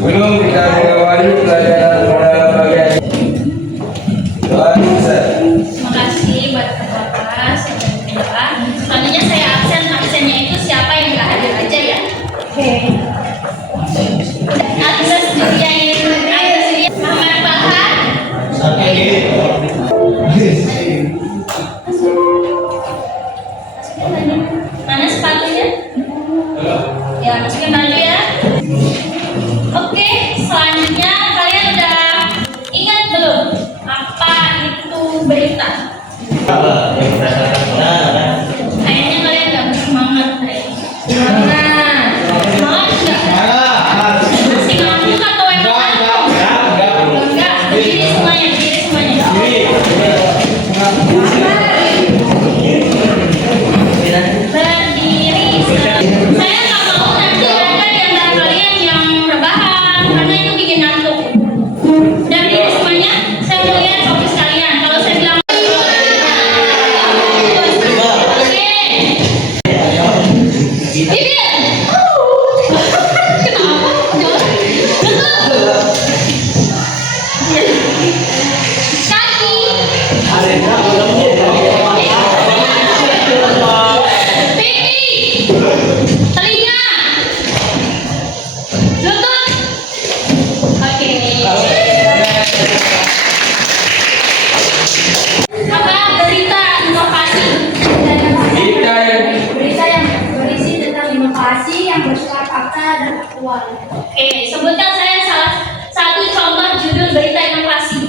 Belum kita mengawali pelajaran pada pagi hari. Doa Ustaz. Terima kasih buat Bapak saudara. Selanjutnya saya absennya itu siapa yang nggak hadir aja ya. Oke. Atas Muhammad Farhan. Mana sepatunya? Ya, masukin baju ya. Oke, selanjutnya kalian udah ingat belum apa itu berita? Kayaknya kalian nggak bersemangat hari ini. Semangat nggak? Masih ngantuk atau emang ngantuk? Enggak. Berdiri semuanya. Berdiri. Saya nggak mau nanti ada di antara kalian yang rebahan karena itu bikin ngantuk. Udah berdiri semuanya. Saya mau lihat fokus kalian. Kalau saya bilang oke, sebutkan saya salah satu contoh judul berita inovasi.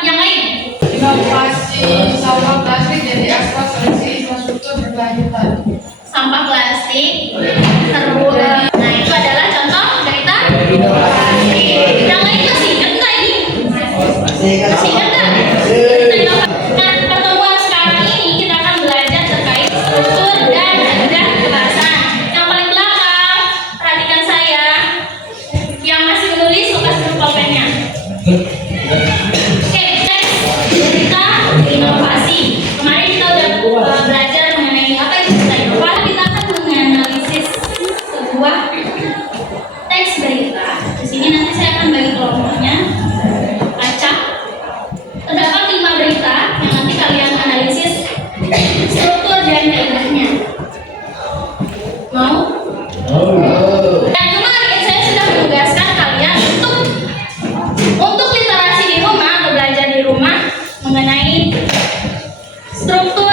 Yang lain? Inovasi sampah plastik jadi aspal solusi infrastruktur berkelanjutan. Sampah plastik terbuang. Nah, itu adalah contoh berita inovasi. Yang lain masih ingat nggak ini? Masih ingat nggak? Nah, pertemuan sekarang ini kita akan belajar terkait struktur dan kaidah kebahasaan. Yang paling belakang, perhatikan saya. Yang masih menulis, lepas dulu pulpennya. Oke, next. Berita inovasi. Kemarin kita udah belajar mengenai apa itu berita inovasi. Kita akan menganalisis sebuah teks berita. Di sini nanti saya akan bagi kelompoknya. Acak. Terdapat 5 berita yang nanti kalian analisis struktur dan kaidahnya. Mau? Dan kemarin saya sudah menugaskan kalian untuk literasi di rumah atau belajar di rumah mengenai struktur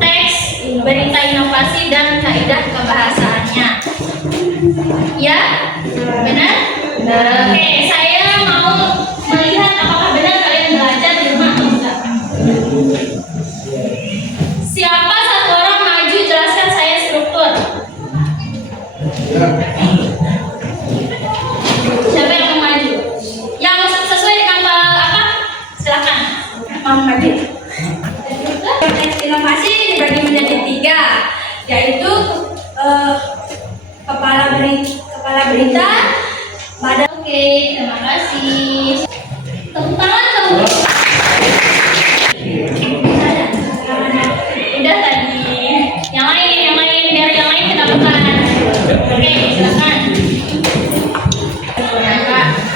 teks berita inovasi dan kaidah kebahasaannya. Ya? Benar? Oke, saya mau melihat apakah benar kalian belajar di rumah atau enggak. Siapa satu orang maju jelaskan saya struktur. Siapa yang mau maju? Yang sesuai dengan apa? Silakan. Mau maju. Teks inovasi dibagi menjadi 3, yaitu kepala berita, pada. Oke, terima kasih. Tepuk tangan dong. Udah tadi. Yang lain, biar yang lain kedapetan. Oke, silakan.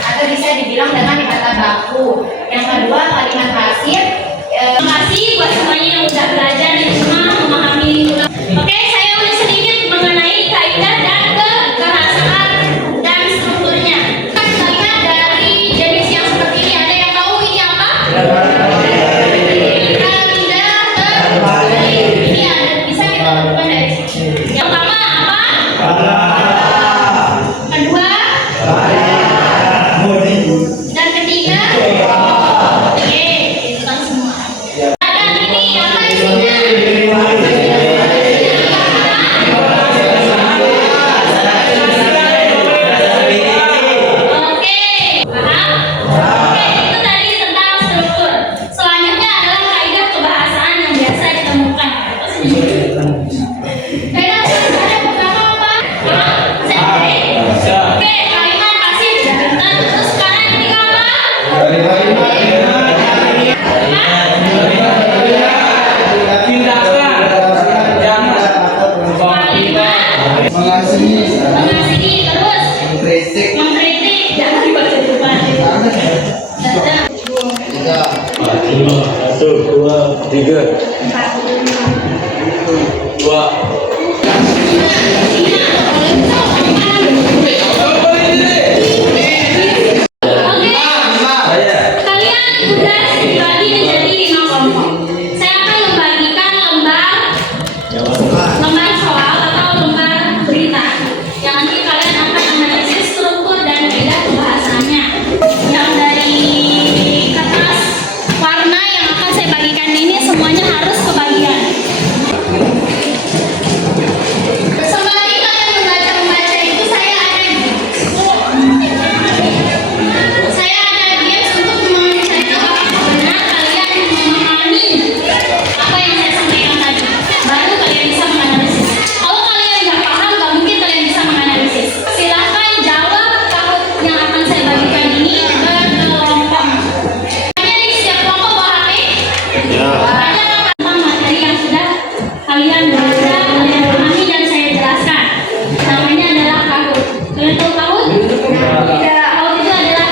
Atau bisa dibilang dengan kata baku. Yang kedua, kalimat pasif. Terima kasih buat semuanya yang udah belajar di rumah memahami. Oke, saya udah sedikit mengenai kaidah dan kebahasaan dan strukturnya. Kita lihat dari jenis yang seperti ini. Ada yang tahu ini apa? Kaidah terbalik. Ini ada, bisa kita lakukan dari sini. Yang pertama apa? Kedua? Dan ketiga? Oke, itu kan semua. Dan ini apa isinya? Oke, paham? Oke, itu tadi tentang struktur. Selanjutnya adalah kaidah kebahasaan yang biasa ditemukan. Kaidah kebahasaan yang pertama apa? Oke, kalimat pasif dan terus sekarang yang ketiga apa? Mengasihi Mengasihi terus. mengkritik. Mengkritik, jangan dibaca di depan. Dadah. 1, 2, 3. 2. Oke, Saya. kalian udah dibagi menjadi 5 kelompok. Saya akan membagikan lembar soal atau lembar berita yang nanti kalian akan analisis struktur dan kaidah pembahasannya. Yang dari kertas warna yang akan saya bagikan ini semuanya harus kebagian. Sembari kalian membaca itu saya ada games untuk menceritakan apakah benar kalian memahami apa yang saya sampaikan tadi. Baru kalian bisa menganalisis. Kalau kalian nggak paham, nggak mungkin kalian bisa menganalisis. Silahkan jawab tahun yang akan saya bagikan ini berkelompok. Kalian di setiap kelompok bawa HP. Banyak tentang materi yang sudah kalian baca, kalian pahami dan saya jelaskan. Namanya adalah kahut. Kalian tahu kahut? Tidak. Kahut itu adalah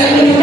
Satu